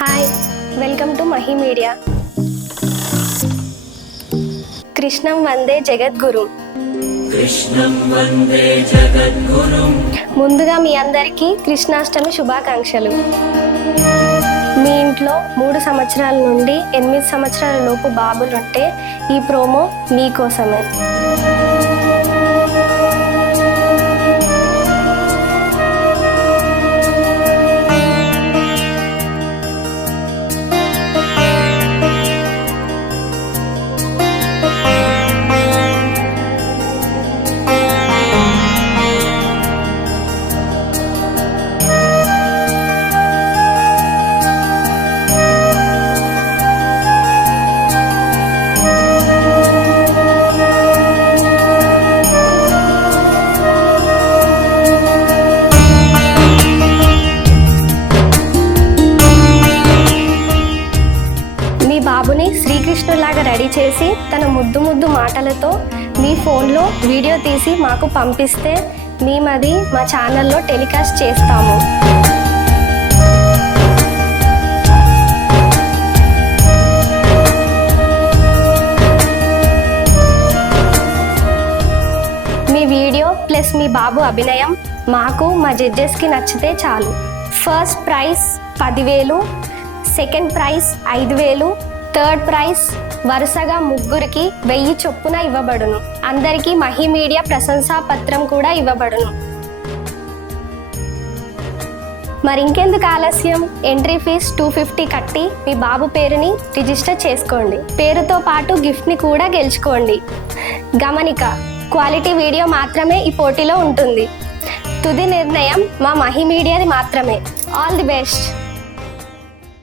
Hi, welcome to Mahi media. కృష్ణం వందే జగద్గురు. ముందుగా మీ అందరికీ కృష్ణాష్టమి శుభాకాంక్షలు. మీ ఇంట్లో 3 సంవత్సరాల నుండి 8 సంవత్సరాల లోపు బాబులుంటే ఈ ప్రోమో మీకోసమే. బాబుని శ్రీకృష్ణులాగా రెడీ చేసి తన ముద్దు ముద్దు మాటలతో మీ ఫోన్లో వీడియో తీసి మాకు పంపిస్తే మేమది మా ఛానల్లో టెలికాస్ట్ చేస్తాము. మీ వీడియో ప్లస్ మీ బాబు అభినయం మాకు మా జడ్జెస్కి నచ్చితే చాలు. First prize 10,000, second prize 5,000, third prize వరుసగా 3కి 1000 చొప్పున ఇవ్వబడును. అందరికీ మహి మీడియా ప్రశంసా పత్రం కూడా ఇవ్వబడును. మరింకెందుకు ఆలస్యం? ఎంట్రీ ఫీజ్ 250 కట్టి మీ బాబు పేరుని రిజిస్టర్ చేసుకోండి. పేరుతో పాటు గిఫ్ట్ని కూడా గెలుచుకోండి. గమనిక, క్వాలిటీ వీడియో మాత్రమే ఈ పోటీలో ఉంటుంది. తుది నిర్ణయం మా మహి మీడియాది మాత్రమే. All the best.